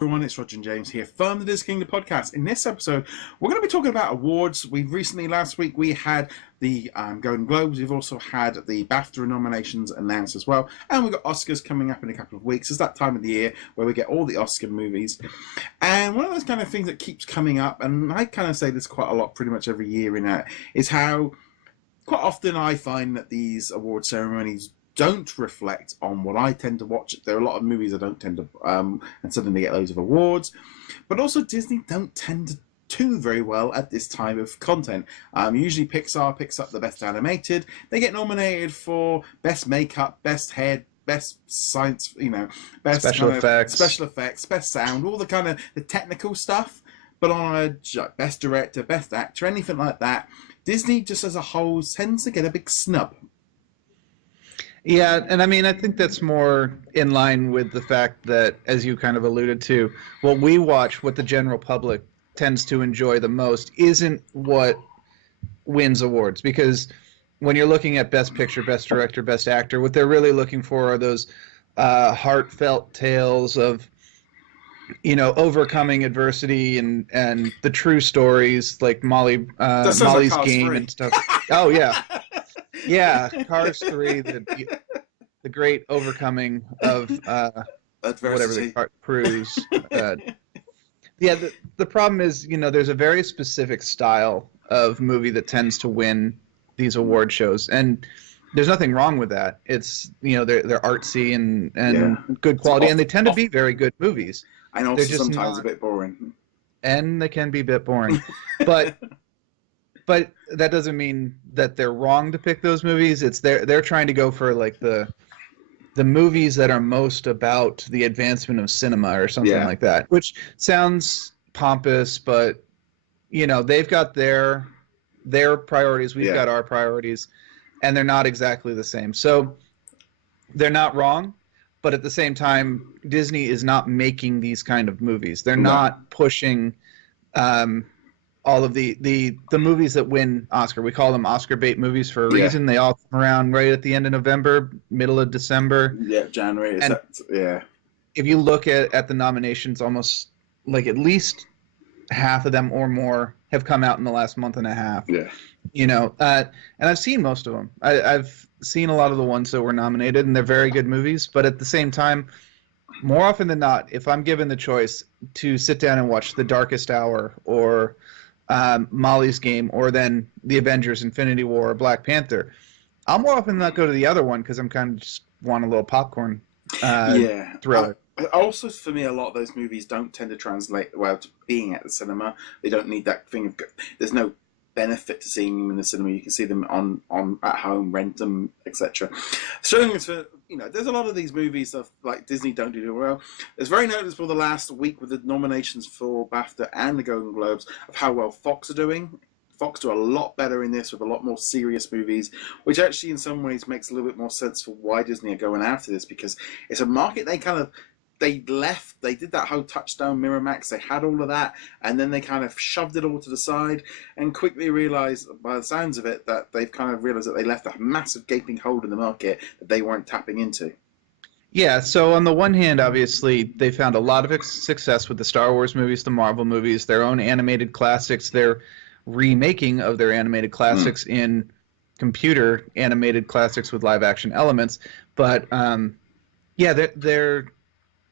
Everyone, it's Roger and James here from the DisKingdom podcast. In this episode, we're going to be talking about awards. Last week, we had the Golden Globes. We've also had the BAFTA nominations announced as well. And we've got Oscars coming up in a couple of weeks. It's that time of the year where we get all the Oscar movies. And one of those kind of things that keeps coming up, and I kind of say this quite a lot pretty much every year in it, is how quite often I find that these award ceremonies don't reflect on what I tend to watch. There are a lot of movies I don't tend to, and suddenly get loads of awards. But also Disney don't tend to do very well at this time of content. Usually Pixar picks up the best animated. They get nominated for best makeup, best hair, best science, best special effects, best sound, all the kind of the technical stuff. But on a best director, best actor, anything like that, Disney just as a whole tends to get a big snub. Yeah, and I mean, I think that's more in line with the fact that, as you kind of alluded to, what we watch, what the general public tends to enjoy the most, isn't what wins awards. Because when you're looking at Best Picture, Best Director, Best Actor, what they're really looking for are those heartfelt tales of, overcoming adversity and the true stories, like Molly's Game and stuff. Oh, yeah. Yeah, Cars 3, the great overcoming of whatever the cruise. The problem is, there's a very specific style of movie that tends to win these award shows, and there's nothing wrong with that. It's they're artsy and good quality, and they tend to be very good movies. And also sometimes a bit boring. And they can be a bit boring, but. But that doesn't mean that they're wrong to pick those movies. It's they're trying to go for like the movies that are most about the advancement of cinema or something like that, which sounds pompous, but they've got their priorities, we've got our priorities, and they're not exactly the same. So they're not wrong, but at the same time, Disney is not making these kind of movies. They're not pushing all of the movies that win Oscar. We call them Oscar bait movies for a reason. They all come around right at the end of November, middle of December. Yeah, January. If you look at the nominations, almost like at least half of them or more have come out in the last month and a half. Yeah. And I've seen most of them. I've seen a lot of the ones that were nominated, and they're very good movies. But at the same time, more often than not, if I'm given the choice to sit down and watch The Darkest Hour or Molly's Game, or then The Avengers, Infinity War, or Black Panther, I'll more often than not go to the other one because I'm kind of just want a little popcorn thriller. Also, for me, a lot of those movies don't tend to translate well to being at the cinema. They don't need that thing of... There's no benefit to seeing them in the cinema. You can see them on at home, rent them, etc. Showing this for... there's a lot of these movies that like Disney don't do well. It's very noticeable the last week with the nominations for BAFTA and the Golden Globes of how well Fox are doing. Fox do a lot better in this with a lot more serious movies, which actually in some ways makes a little bit more sense for why Disney are going after this, because it's a market they did that whole Touchstone, Miramax, they had all of that, and then they kind of shoved it all to the side and quickly realized, by the sounds of it, that they've kind of realized that they left a massive gaping hole in the market that they weren't tapping into. Yeah, so on the one hand, obviously, they found a lot of success with the Star Wars movies, the Marvel movies, their own animated classics, their remaking of their animated classics in computer animated classics with live-action elements. But,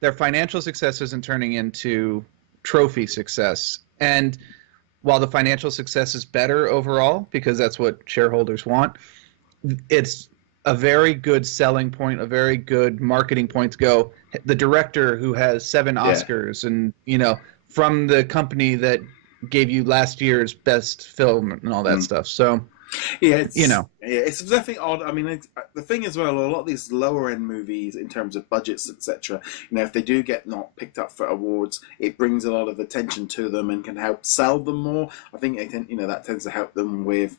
their financial success isn't turning into trophy success. And while the financial success is better overall, because that's what shareholders want, it's a very good selling point, a very good marketing point to go, the director who has 7 Oscars and, from the company that gave you last year's best film and all that stuff. So... it's definitely odd. I mean, the thing as well, a lot of these lower end movies, in terms of budgets, etc., if they do get not picked up for awards, it brings a lot of attention to them and can help sell them more. I think it can, that tends to help them with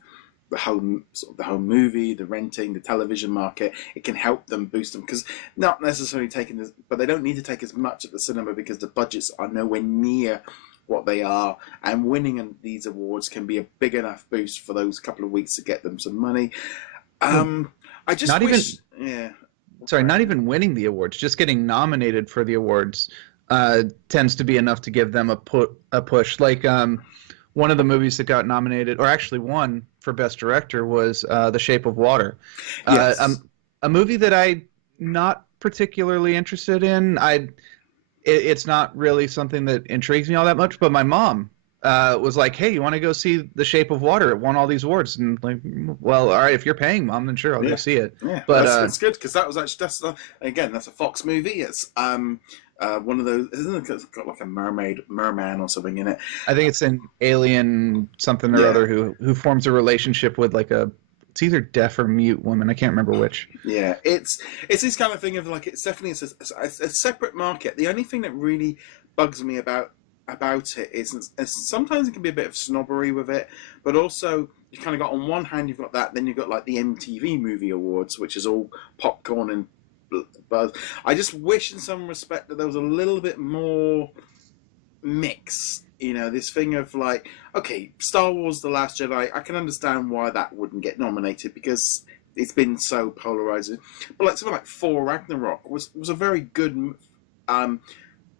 the home movie, the renting, the television market. It can help them boost them, because not necessarily taking this, but they don't need to take as much at the cinema because the budgets are nowhere near what they are, and winning these awards can be a big enough boost for those couple of weeks to get them some money. I just not even winning the awards, just getting nominated for the awards tends to be enough to give them a push. Like one of the movies that got nominated, or actually won for Best Director, was The Shape of Water. Yes. A movie that I'm not particularly interested in. It's not really something that intrigues me all that much, but my mom was like, "Hey, you want to go see The Shape of Water? It won all these awards." And like, well, all right, if you're paying, Mom, then sure, I'll go see it. Yeah, But that's good because that was actually that's a Fox movie. It's one of those. Isn't it? It's got like a merman or something in it. I think it's an alien something or other who forms a relationship with like it's either deaf or mute woman. I can't remember which. Yeah, it's this kind of thing of like it's definitely a separate market. The only thing that really bugs me about it is sometimes it can be a bit of snobbery with it, but also you kind of got on one hand you've got that, then you've got like the MTV Movie Awards, which is all popcorn and buzz. I just wish in some respect that there was a little bit more mix. You know, this thing of like, okay, Star Wars The Last Jedi, I can understand why that wouldn't get nominated because it's been so polarizing. But like something like Thor Ragnarok was a very good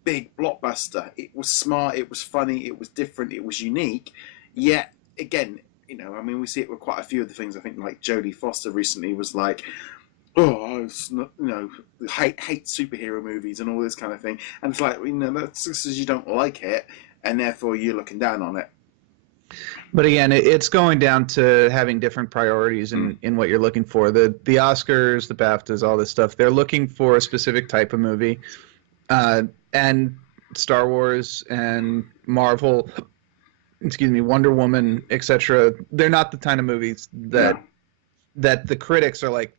big blockbuster. It was smart, it was funny, it was different, it was unique. Yet again, you know, I mean, we see it with quite a few of the things. I think like Jodie Foster recently was like, oh, hate superhero movies and all this kind of thing. And it's like, you know, that's just because you don't like it, and therefore you're looking down on it. But again, it's going down to having different priorities in what you're looking for. The Oscars, the BAFTAs, all this stuff, they're looking for a specific type of movie. And Star Wars and Marvel, Wonder Woman, etc., they're not the kind of movies that the critics are like,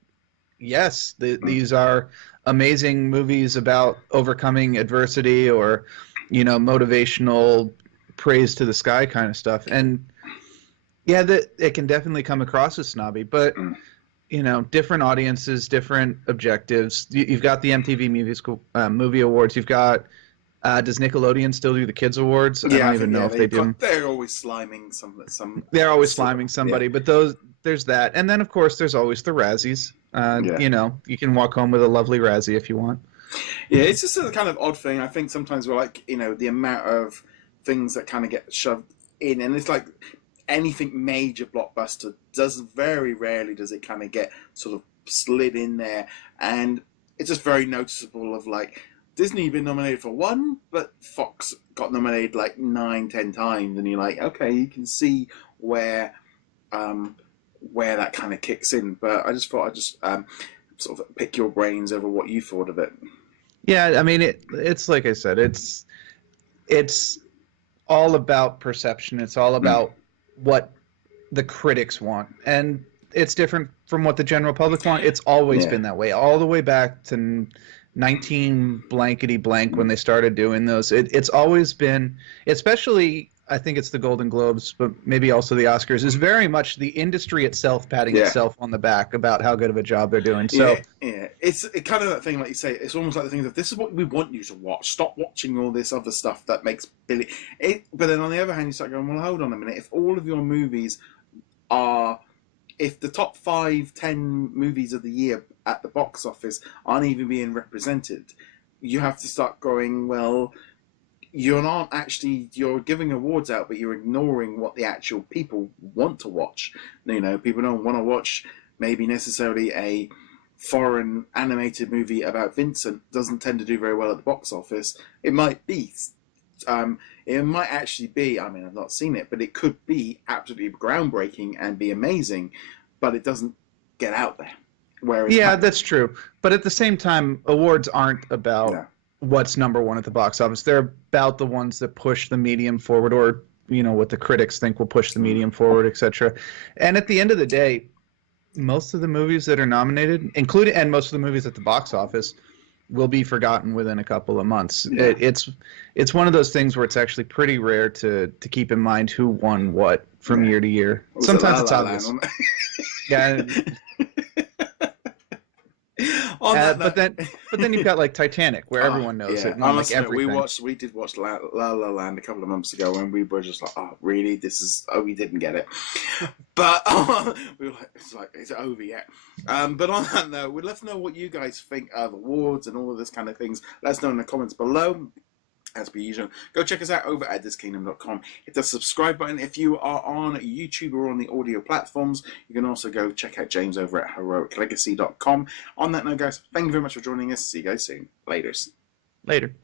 yes, these are amazing movies about overcoming adversity or, you know, motivational praise to the sky kind of stuff. And yeah, it can definitely come across as snobby, but you know, different audiences, different objectives. You've got the MTV Movie Awards. You've got does Nickelodeon still do the Kids Awards? I don't even know if they do. They're always sliming some. They're always sliming somebody, but there's that, and then of course there's always the Razzies. You know, you can walk home with a lovely Razzie if you want. Yeah, it's just a kind of odd thing. I think sometimes we're like, you know, the amount of things that kind of get shoved in, and it's like anything major blockbuster very rarely does it kind of get sort of slid in there, and it's just very noticeable of like Disney been nominated for one, but Fox got nominated like 9-10 times, and you're like, okay, you can see where that kind of kicks in. But I just thought I'd just sort of pick your brains over what you thought of it. Yeah, I mean, it's like I said, it's all about perception. It's all about what the critics want, and it's different from what the general public want. It's always been that way, all the way back to 19 blankety blank when they started doing those. It's always been, especially I think it's the Golden Globes, but maybe also the Oscars, is very much the industry itself patting itself on the back about how good of a job they're doing. So it's kind of that thing, like you say, it's almost like the thing of this is what we want you to watch. Stop watching all this other stuff that makes Billy. But then on the other hand, you start going, well, hold on a minute. If all of your movies are, if the top 5-10 movies of the year at the box office aren't even being represented, you have to start going, well, you're giving awards out, but you're ignoring what the actual people want to watch. You know, people don't want to watch maybe necessarily a foreign animated movie about Vincent. Doesn't tend to do very well at the box office. It might be, it might actually be, I mean, I've not seen it, but it could be absolutely groundbreaking and be amazing, but it doesn't get out there. Whereas that's true. But at the same time, awards aren't about what's number one at the box office. They're about the ones that push the medium forward, or, you know, what the critics think will push the medium forward, etc. And at the end of the day, most of the movies that are nominated, and most of the movies at the box office, will be forgotten within a couple of months. Yeah. It's one of those things where it's actually pretty rare to keep in mind who won what from year to year. Sometimes it's obvious. Yeah. But then you've got like Titanic, where everyone knows it. Honestly, like we did watch La La Land a couple of months ago, and we were just like, oh, really? We didn't get it. But we were like, is it over yet? But on that note, we'd love to know what you guys think of awards and all of this kind of things. Let us know in the comments below. as per usual, go check us out over at DisKingdom.com. Hit the subscribe button if you are on YouTube or on the audio platforms. You can also go check out James over at HeroicLegacy.com. On that note, guys, thank you very much for joining us. See you guys soon. Laters. Later.